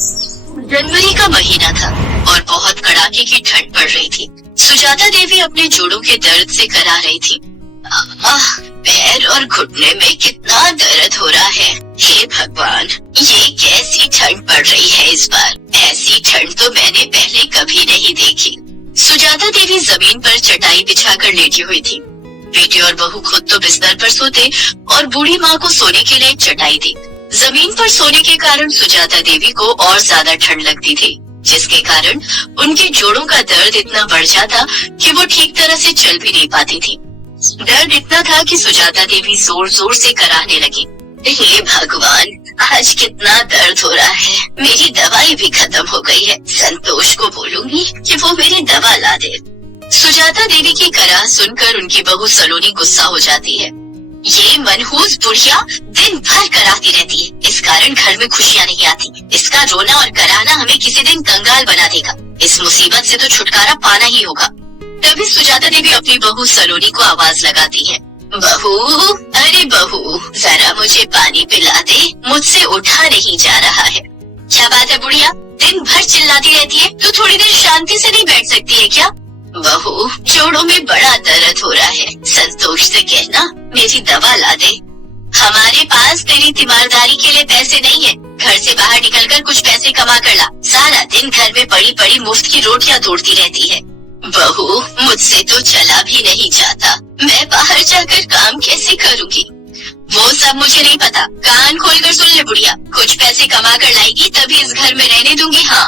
जनवरी का महीना था और बहुत कड़ाके की ठंड पड़ रही थी। सुजाता देवी अपने जोड़ों के दर्द से करा रही थी। पैर और घुटने में कितना दर्द हो रहा है। हे भगवान, ये कैसी ठंड पड़ रही है इस बार। ऐसी ठंड तो मैंने पहले कभी नहीं देखी। सुजाता देवी जमीन पर चटाई बिछाकर लेटी हुई थी। बेटे और बहू खुद तो बिस्तर पर सोते और बूढ़ी माँ को सोने के लिए एक चटाई दी। जमीन पर सोने के कारण सुजाता देवी को और ज्यादा ठंड लगती थी, जिसके कारण उनके जोड़ों का दर्द इतना बढ़ जाता कि वो ठीक तरह से चल भी नहीं पाती थी। दर्द इतना था कि सुजाता देवी जोर जोर से कराहने लगी। हे भगवान, आज कितना दर्द हो रहा है। मेरी दवाई भी खत्म हो गई है। संतोष को बोलूंगी कि वो मेरी दवा ला दे। सुजाता देवी की कराह सुनकर उनकी बहू सलोनी गुस्सा हो जाती है। ये मनहूस बुढ़िया दिन भर कराहती रहती है, इस कारण घर में खुशियाँ नहीं आती। इसका रोना और कराहना हमें किसी दिन कंगाल बना देगा। इस मुसीबत से तो छुटकारा पाना ही होगा। तभी सुजाता देवी अपनी बहू सलोनी को आवाज लगाती है। बहू, अरे बहू, जरा मुझे पानी पिला दे, मुझसे उठा नहीं जा रहा है। क्या बात है बुढ़िया, दिन भर चिल्लाती रहती है, तो थोड़ी देर शांति से नहीं बैठ सकती है क्या? बहू, जोड़ों में बड़ा दर्द हो रहा है। संतोष से कहना मेरी दवा ला दे। हमारे पास तेरी तीमारदारी के लिए पैसे नहीं है। घर से बाहर निकलकर कुछ पैसे कमा कर ला। सारा दिन घर में पड़ी पड़ी मुफ्त की रोटियां तोड़ती रहती है। बहू, मुझसे तो चला भी नहीं जाता। मैं बाहर जाकर काम कैसे करूँगी? वो सब मुझे नहीं पता। कान खोलकर सुन ले बुढ़िया, कुछ पैसे कमा कर लाएगी तभी इस घर में रहने दूंगी। हाँ।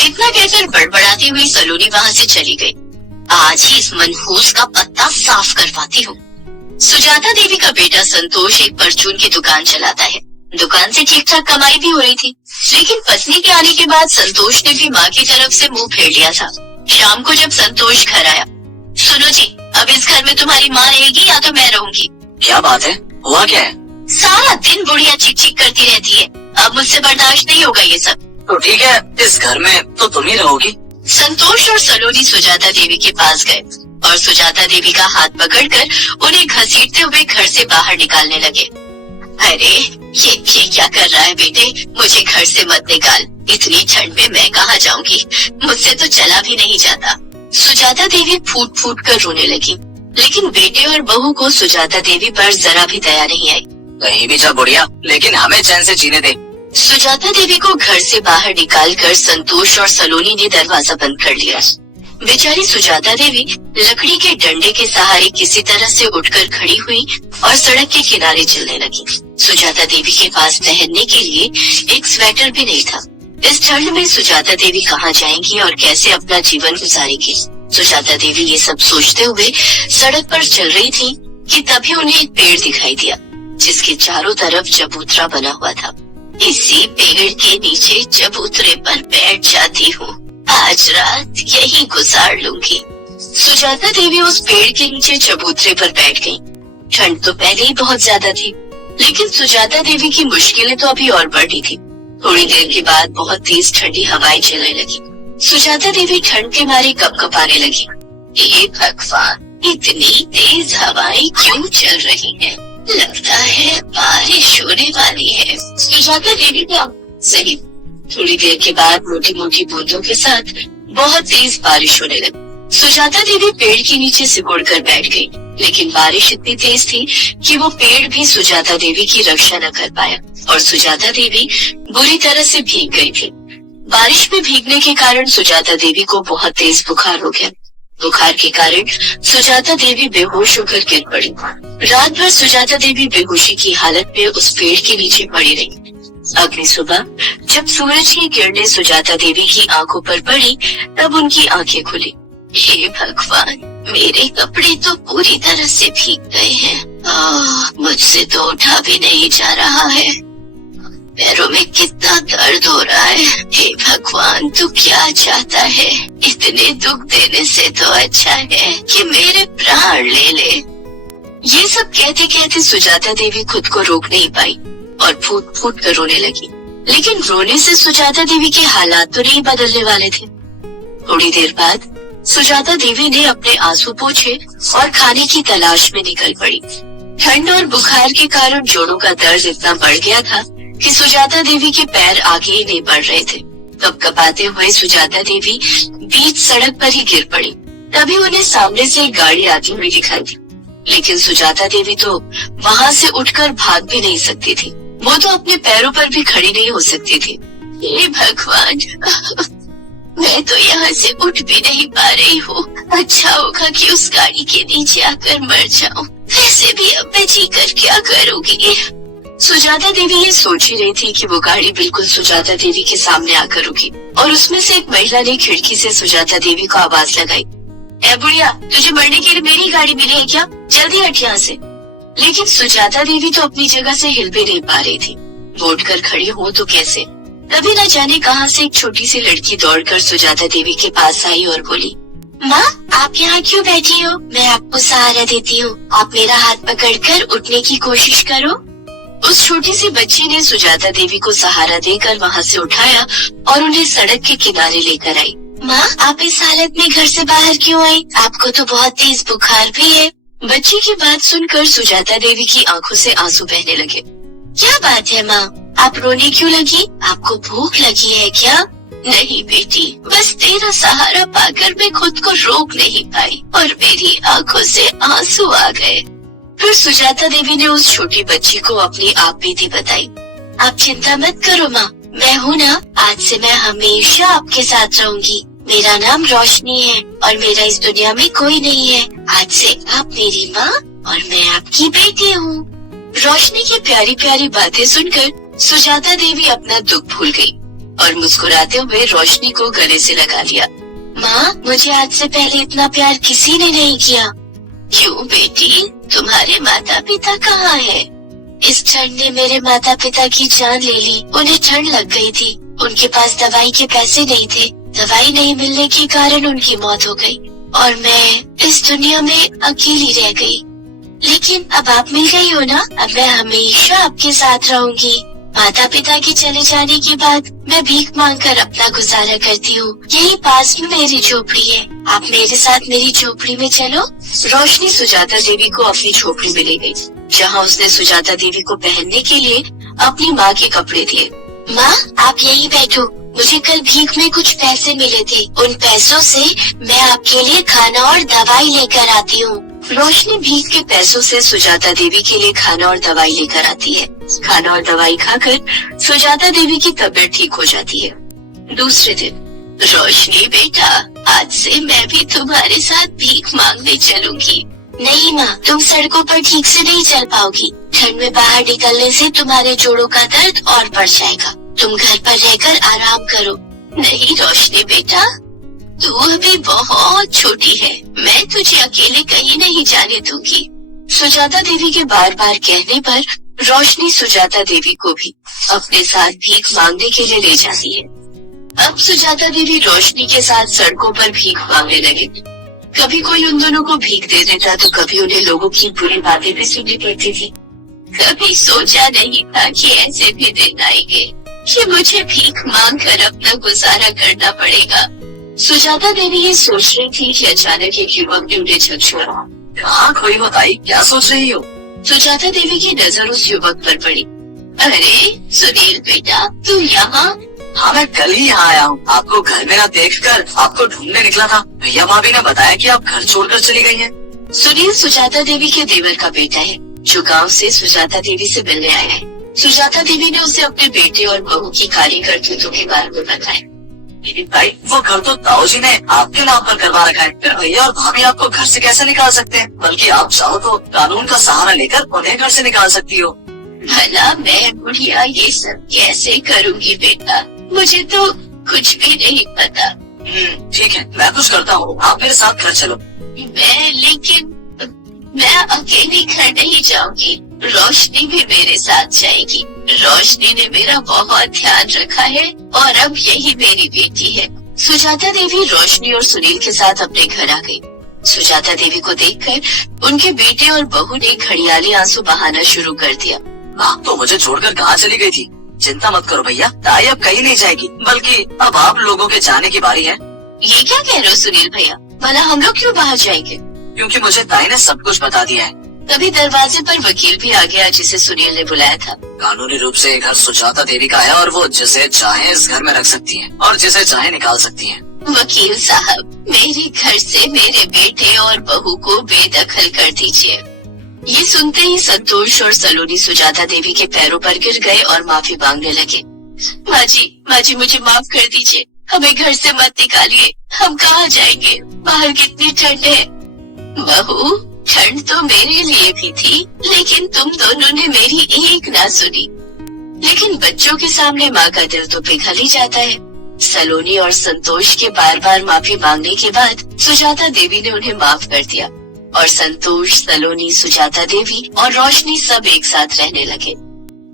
इतना कहकर बड़बड़ाती हुई सलोनी वहाँ से चली गई। आज ही इस मनहूस का पत्ता साफ करवाती हूँ। सुजाता देवी का बेटा संतोष एक परचून की दुकान चलाता है। दुकान से ठीक ठाक कमाई भी हो रही थी, लेकिन पत्नी के आने के बाद संतोष ने भी माँ की तरफ से मुंह फेर लिया था। शाम को जब संतोष घर आया, सुनो जी, अब इस घर में तुम्हारी माँ रहेगी या तो मैं रहूंगी। क्या बात है, हुआ क्या है? सारा दिन बुढ़िया चिक चिक करती रहती है। अब मुझसे बर्दाश्त नहीं होगा ये सब। तो ठीक है, इस घर में तो तुम ही रहोगी। संतोष और सलोनी सुजाता देवी के पास गए और सुजाता देवी का हाथ पकड़कर उन्हें घसीटते हुए घर से बाहर निकालने लगे। अरे ये क्या कर रहा है बेटे, मुझे घर से मत निकाल। इतनी ठंड में मैं कहाँ जाऊंगी, मुझसे तो चला भी नहीं जाता। सुजाता देवी फूट फूट कर रोने लगी, लेकिन बेटे और बहू को सुजाता देवी पर जरा भी दया नहीं आई। कहीं भी जा बुढ़िया, लेकिन हमें चैन से जीने दे। सुजाता देवी को घर से बाहर निकालकर संतोष और सलोनी ने दरवाजा बंद कर लिया। बेचारी सुजाता देवी लकड़ी के डंडे के सहारे किसी तरह से उठकर खड़ी हुई और सड़क के किनारे चलने लगी। सुजाता देवी के पास पहनने के लिए एक स्वेटर भी नहीं था। इस ठंड में सुजाता देवी कहाँ जाएंगी और कैसे अपना जीवन गुजारेंगी? सुजाता देवी ये सब सोचते हुए सड़क पर चल रही थी कि तभी उन्हें एक पेड़ दिखाई दिया, जिसके चारों तरफ चबूतरा बना हुआ था। इसी पेड़ के नीचे चबूतरे पर बैठ जाती हूँ, आज रात यही गुजार लूंगी। सुजाता देवी उस पेड़ के नीचे चबूतरे पर बैठ गई। ठंड तो पहले ही बहुत ज्यादा थी, लेकिन सुजाता देवी की मुश्किलें तो अभी और बढ़ी थी। थोड़ी देर के बाद बहुत तेज ठंडी हवाएं चलने लगी। सुजाता देवी ठंड के मारे कपकपाने लगी। हे भगवान, इतनी तेज हवाएं क्यों चल रही हैं? लगता है बारिश होने वाली है। सुजाता देवी का सही थोड़ी देर के बाद मोटी मोटी बूंदों के साथ बहुत तेज बारिश होने लगी। सुजाता देवी पेड़ के नीचे सिकुड़ कर बैठ गई, लेकिन बारिश इतनी तेज थी कि वो पेड़ भी सुजाता देवी की रक्षा न कर पाया और सुजाता देवी बुरी तरह से भीग गई थी। बारिश में भीगने के कारण सुजाता देवी को बहुत तेज बुखार हो गया। बुखार के कारण सुजाता देवी बेहोश होकर गिर पड़ी। रात भर सुजाता देवी बेहोशी की हालत में उस पेड़ के नीचे पड़ी रही। अगली सुबह जब सूरज की किरणें सुजाता देवी की आंखों पर पड़ी, तब उनकी आंखें खुली। हे भगवान, मेरे कपड़े तो पूरी तरह से भीग गए हैं। मुझसे तो उठा भी नहीं जा रहा है। पैरों में कितना दर्द हो रहा है। हे भगवान, तू क्या चाहता है? इतने दुख देने से तो अच्छा है कि मेरे प्राण ले ले। ये सब कहते कहते सुजाता देवी खुद को रोक नहीं पाई और फूट फूट कर रोने लगी। लेकिन रोने से सुजाता देवी के हालात तो नहीं बदलने वाले थे। थोड़ी देर बाद सुजाता देवी ने अपने आंसू पोंछे और खाने की तलाश में निकल पड़ी। ठंड और बुखार के कारण जोड़ों का दर्द इतना बढ़ गया था कि सुजाता देवी के पैर आगे ही नहीं बढ़ रहे थे। कपकपाते हुए सुजाता देवी बीच सड़क पर ही गिर पड़ी। तभी उन्हें सामने से एक गाड़ी आती हुई दिखाई दी, लेकिन सुजाता देवी तो वहां से उठकर भाग भी नहीं सकती थी। वो तो अपने पैरों पर भी खड़ी नहीं हो सकती थी। हे भगवान, मैं तो यहाँ से उठ भी नहीं पा रही हूँ। अच्छा होगा कि उस गाड़ी के नीचे आकर मर जाऊं। वैसे भी अब मैं जी कर क्या करूँगी। सुजाता देवी ये सोच ही रही थी कि वो गाड़ी बिल्कुल सुजाता देवी के सामने आकर रुकी और उसमें से एक महिला ने खिड़की से सुजाता देवी को आवाज लगाई, ए बुढ़िया, तुझे मरने के लिए मेरी गाड़ी मिली है क्या? जल्दी हट यहाँ से। लेकिन सुजाता देवी तो अपनी जगह से हिल भी नहीं पा रही थी। वो उठकर खड़ी हो तो कैसे? तभी न जाने कहां से एक छोटी सी लड़की दौड़कर सुजाता देवी के पास आई और बोली, माँ, आप यहाँ क्यों बैठी हो? मैं आपको सहारा देती हूँ। आप मेरा हाथ पकड़कर उठने की कोशिश करो। उस छोटी सी बच्ची ने सुजाता देवी को सहारा देकर वहाँ से उठाया और उन्हें सड़क के किनारे लेकर आई। माँ, आप इस हालत में घर से बाहर क्यों आई? आपको तो बहुत तेज बुखार भी है। बच्ची की बात सुनकर सुजाता देवी की आंखों से आंसू बहने लगे। क्या बात है माँ, आप रोने क्यों लगी? आपको भूख लगी है क्या? नहीं बेटी, बस तेरा सहारा पाकर मैं खुद को रोक नहीं पाई और मेरी आंखों से आंसू आ गए। फिर सुजाता देवी ने उस छोटी बच्ची को अपनी आप बीती बताई। आप चिंता मत करो माँ, मैं हूँ ना। आज से मैं हमेशा आपके साथ रहूंगी। मेरा नाम रोशनी है और मेरा इस दुनिया में कोई नहीं है। आज से आप मेरी माँ और मैं आपकी बेटी हूँ। रोशनी की प्यारी प्यारी बातें सुनकर सुजाता देवी अपना दुख भूल गई और मुस्कुराते हुए रोशनी को गले से लगा लिया। माँ, मुझे आज से पहले इतना प्यार किसी ने नहीं किया। क्यों बेटी, तुम्हारे माता पिता कहाँ है? इस ठंड ने मेरे माता पिता की जान ले ली। उन्हें ठंड लग गई थी। उनके पास दवाई के पैसे नहीं थे। दवाई नहीं मिलने के कारण उनकी मौत हो गई और मैं इस दुनिया में अकेली रह गई। लेकिन अब आप मिल गई हो ना, अब मैं हमेशा आपके साथ रहूंगी। माता पिता के चले जाने के बाद मैं भीख मांगकर अपना गुजारा करती हूँ। यही पास में मेरी झोपड़ी है। आप मेरे साथ मेरी झोपड़ी में चलो। रोशनी सुजाता देवी को अपनी झोपड़ी में ले गई, जहाँ उसने सुजाता देवी को पहनने के लिए अपनी माँ के कपड़े दिए। माँ, आप यहीं बैठो। मुझे कल भीख में कुछ पैसे मिले थे। उन पैसों से मैं आपके लिए खाना और दवाई लेकर आती हूँ। रोशनी भीख के पैसों से सुजाता देवी के लिए खाना और दवाई लेकर आती है। खाना और दवाई खाकर सुजाता देवी की तबीयत ठीक हो जाती है। दूसरे दिन, रोशनी बेटा, आज से मैं भी तुम्हारे साथ भीख मांगने चलूंगी। नहीं माँ, तुम सड़कों पर ठीक से नहीं चल पाओगी। ठंड में बाहर निकलने से तुम्हारे जोड़ों का दर्द और बढ़ जाएगा। तुम घर पर रहकर आराम करो। नहीं रोशनी बेटा, तू अभी बहुत छोटी है। मैं तुझे अकेले कहीं नहीं जाने दूंगी। सुजाता देवी के बार बार कहने पर रोशनी सुजाता देवी को भी अपने साथ भीख मांगने के लिए ले जाती है। अब सुजाता देवी रोशनी के साथ सड़कों पर भीख मांगने लगे। कभी कोई उन दोनों को भीख दे देता तो कभी उन्हें लोगों की बुरी बातें भी सुननी पड़ती थी। कभी सोचा नहीं था कि ऐसे भी दिन आएंगे कि मुझे भीख मांग कर अपना गुजारा करना पड़ेगा। सुजाता देवी ये सोच रही थी कि अचानक एक युवक ने उन्हें झकझोरा। कहाँ खोई हो ताई, क्या सोच रही हो? सुजाता देवी की नजर उस युवक पर पड़ी। अरे सुनील बेटा, तू यहाँ? हाँ, मैं कल ही यहाँ आया हूँ। आपको घर में ना देखकर आपको ढूंढने निकला था। भैया भाभी ने बताया कि आप घर छोड़कर चली गई हैं। सुनील सुजाता देवी के देवर का बेटा है, जो गांव से सुजाता देवी से मिलने आया है। सुजाता देवी ने उसे अपने बेटे और बहू की काली करतूतों के बारे में बताया। भाई, वो घर तो ताऊ जी ने आपके नाम पर करवा रखा है। फिर भैया और भाभी आपको घर से कैसे निकाल सकते हैं? बल्कि आप चाहो तो कानून का सहारा लेकर उन्हें घर से निकाल सकती हो। भला मैं बुढ़िया ये सब कैसे करूँगी बेटा? मुझे तो कुछ भी नहीं पता। ठीक है, मैं कुछ करता हूँ, आप मेरे साथ घर चलो। लेकिन मैं अकेली घर नहीं जाऊंगी। रोशनी भी मेरे साथ जाएगी। रोशनी ने मेरा बहुत ध्यान रखा है और अब यही मेरी बेटी है। सुजाता देवी रोशनी और सुनील के साथ अपने घर आ गई। सुजाता देवी को देखकर उनके बेटे और बहू ने घड़ियाली आंसू बहाना शुरू कर दिया। आप तो मुझे छोड़कर कहाँ चली गई थी? चिंता मत करो भैया, ताई अब कहीं नहीं जाएगी, बल्कि अब आप लोगों के जाने की बारी है। ये क्या कह रहे हो सुनील भैया? भला हम लोग क्यों बाहर जाएंगे? क्योंकि मुझे ताई ने सब कुछ बता दिया है। तभी दरवाजे पर वकील भी आ गया जिसे सुनील ने बुलाया था। कानूनी रूप से ये घर सुजाता देवी का है और वो जिसे चाहे इस घर में रख सकती हैं और जिसे चाहे निकाल सकती हैं। वकील साहब, मेरे घर से मेरे बेटे और बहू को बेदखल कर दीजिए। ये सुनते ही संतोष और सलोनी सुजाता देवी के पैरों पर गिर गए और माफी मांगने लगे। माँ जी मुझे माफ कर दीजिए, हमें घर से मत निकालिए, हम कहाँ जाएंगे, बाहर कितनी ठंड है। बहू, ठंड तो मेरे लिए भी थी, लेकिन तुम दोनों ने मेरी एक ना सुनी। लेकिन बच्चों के सामने माँ का दिल तो पिघल ही जाता है। सलोनी और संतोष के बार बार माफी मांगने के बाद सुजाता देवी ने उन्हें माफ कर दिया और संतोष, सलोनी, सुजाता देवी और रोशनी सब एक साथ रहने लगे।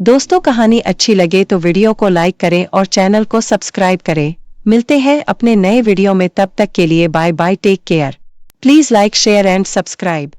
दोस्तों, कहानी अच्छी लगे तो वीडियो को लाइक करें और चैनल को सब्सक्राइब करें। मिलते हैं अपने नए वीडियो में, तब तक के लिए bye bye, take care. Please like, share and subscribe.